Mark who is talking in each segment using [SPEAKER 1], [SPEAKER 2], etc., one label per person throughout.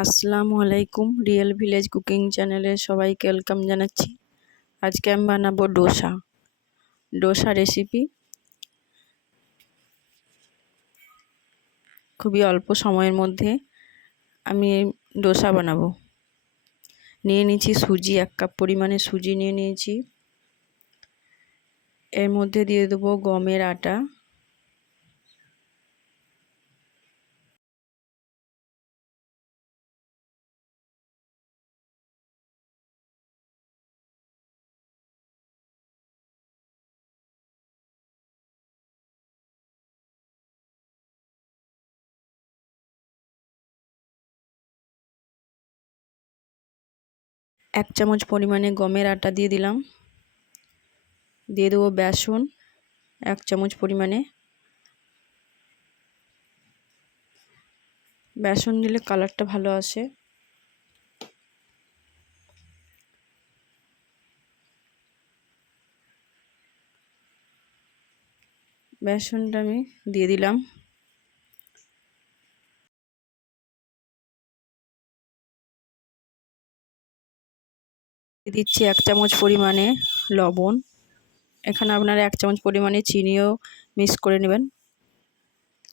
[SPEAKER 1] আসসালামু আলাইকুম real village cooking চ্যানেলে সবাইকে ওয়েলকাম জানাচ্ছি। আজকে আমি বানাবো ডোসা। ডোসা রেসিপি খুবই অল্প সময়ের মধ্যে আমি ডোসা বানাবো। নিয়ে নিয়েছি সুজি, এক কাপ পরিমাণে সুজি নিয়ে নিয়েছি। এর মধ্যে দিয়ে দেবো গমের আটা। এক চামচ পরিমাণে গমের আটা দিয়ে দিলাম। দিয়ে দেবো বেসন, এক চামচ পরিমাণে। বেসন দিলে কালারটা ভালো আসে। বেসনটা আমি দিয়ে দিলাম। দিচ্ছি এক চামচ পরিমাণে লবণ। এখানে আপনারা এক চামচ পরিমাণে চিনিও মিক্স করে নেবেন।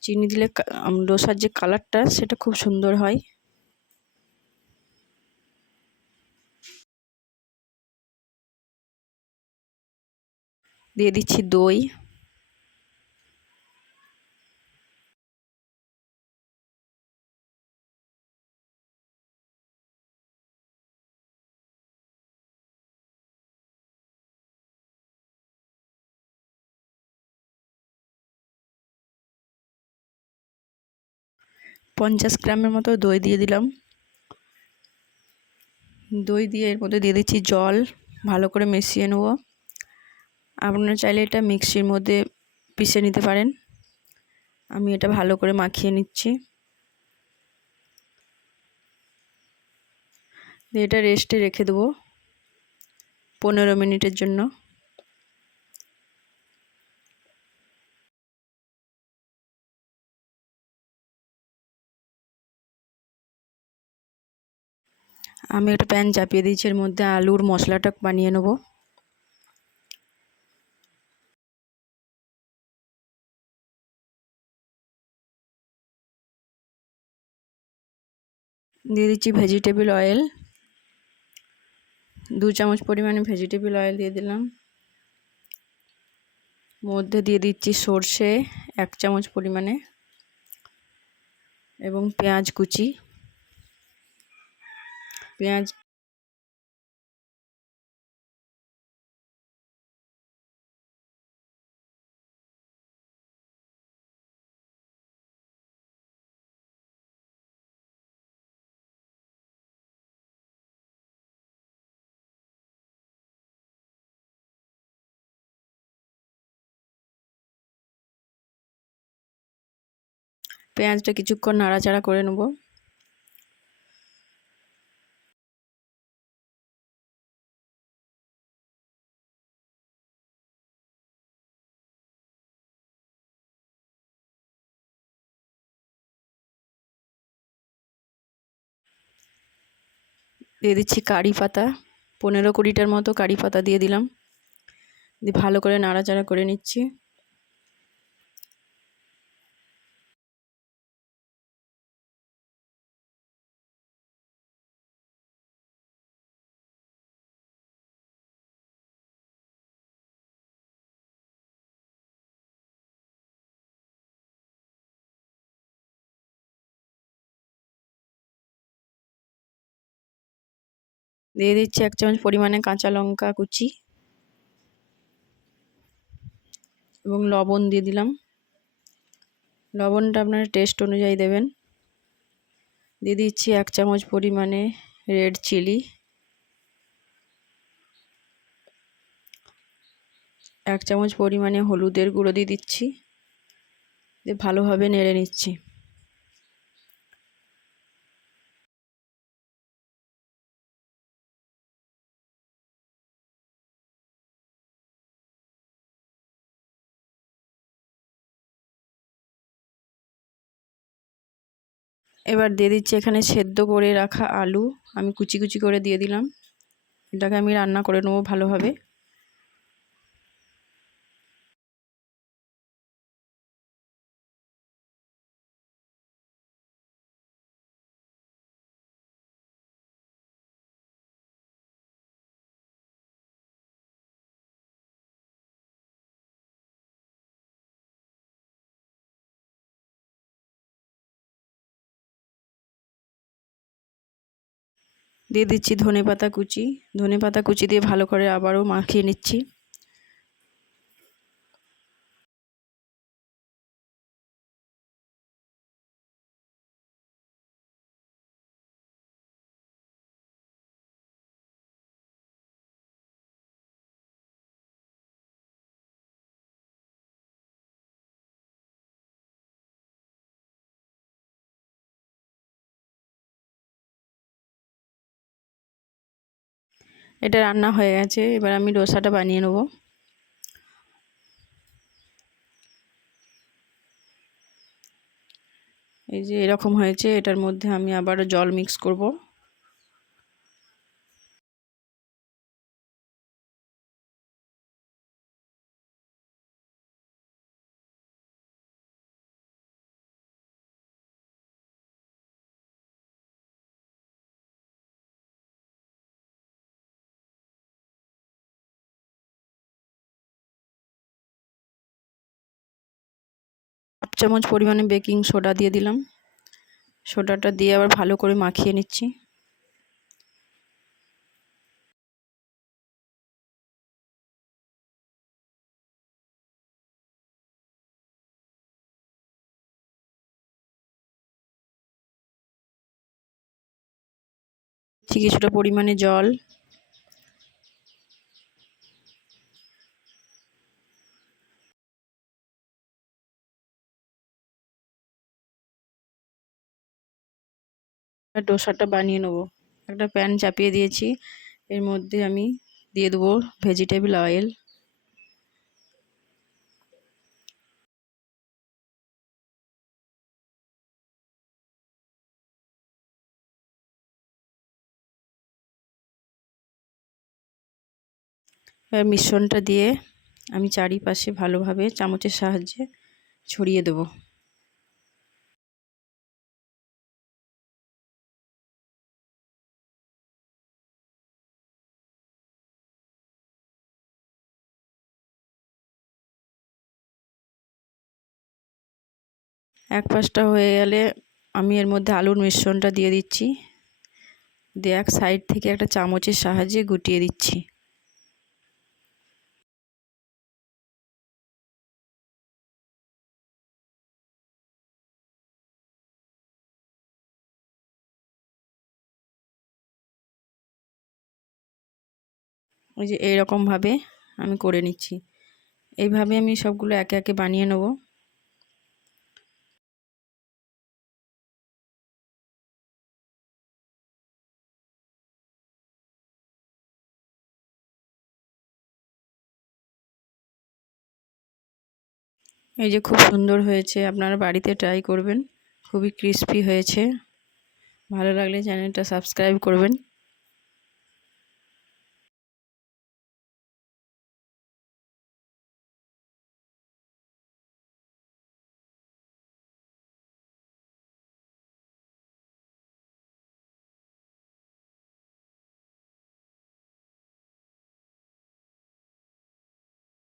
[SPEAKER 1] চিনি দিলে ডোসার যে কালারটা সেটা খুব সুন্দর হয়। দিয়ে দিচ্ছি দই। পঞ্চাশ গ্রামের মতো দই দিয়ে দিলাম। দই দিয়ে এর মধ্যে দিয়ে দিচ্ছি জল, ভালো করে মিশিয়ে নেব। আপনারা চাইলে এটা মিক্সির মধ্যে পিষে নিতে পারেন। আমি এটা ভালো করে মাখিয়ে নিচ্ছি। এটা রেস্টে রেখে দেবো পনেরো মিনিটের জন্য। আমি একটা প্যান চাপিয়ে দিয়েছি, এর মধ্যে আলুর মশলাটা বানিয়ে নেব। দিয়ে দিচ্ছি ভেজিটেবিল অয়েল। দু চামচ পরিমাণে ভেজিটেবিল অয়েল দিয়ে দিলাম। মধ্যে দিয়ে দিচ্ছি সর্ষে এক চামচ পরিমাণে এবং পেঁয়াজ কুচি। পেঁয়াজ পেঁয়াজটা কিছুক্ষণ নাড়াচাড়া করে নেব। দিয়ে দিচ্ছি কারি পাতা। পনেরো কুড়িটার মতো কারি পাতা দিয়ে দিলাম। দিয়ে ভালো করে নাড়াচাড়া করে নিচ্ছি। দিয়ে দিচ্ছি এক চামচ পরিমাণে কাঁচা লঙ্কা কুচি এবং লবণ দিয়ে দিলাম। লবণটা আপনার টেস্ট অনুযায়ী দেবেন। দিয়ে দিচ্ছি এক চামচ পরিমাণে রেড চিলি। এক চামচ পরিমাণে হলুদের গুঁড়ো দিয়ে দিচ্ছি। দিয়ে ভালোভাবে নেড়ে নিচ্ছি। এবার দিয়ে দিচ্ছি এখানে সেদ্ধ করে রাখা আলু। আমি কুচি কুচি করে দিয়ে দিলাম। এটাকে আমি রান্না করে নেব ভালোভাবে। দিয়ে দিচ্ছি ধনে পাতা কুচি। ধনে পাতা কুচি দিয়ে ভালো করে আবারও মাখিয়ে নিচ্ছি। এটা রান্না হয়ে গেছে, এবার আমি ডোসাটা বানিয়ে নেব। এই যে এরকম হয়েছে, এটার মধ্যে আমি আবার জল মিক্স করব। চামচ পরিমাণে বেকিং সোডা দিয়ে দিলাম। সোডাটা দিয়ে আবার ভালো করে মাখিয়ে নিচ্ছি। কিছুটা পরিমাণে জল। ডোসাটা বানিয়ে নেব। একটা প্যান চাপিয়ে দিয়েছি। এর মধ্যে আমি দিয়ে দেবো ভেজিটেবল অয়েল। এবার মিশ্রণটা দিয়ে আমি চারিপাশে ভালোভাবে চামচের সাহায্যে ছড়িয়ে দেবো। এক পাশটা হয়ে গেলে আমি এর মধ্যে আলুর মিশ্রণটা দিয়ে দিচ্ছি। দিয়ে এক সাইড থেকে একটা চামচের সাহায্যে গুটিয়ে দিচ্ছি। ওই যে এইরকমভাবে আমি করে নিচ্ছি। এইভাবে আমি সবগুলো একে একে বানিয়ে নেব। এই যে খুব সুন্দর হয়েছে, আপনারা বাড়িতে ট্রাই করবেন। খুবই ক্রিস্পি হয়েছে। ভালো লাগলে চ্যানেলটা সাবস্ক্রাইব করবেন।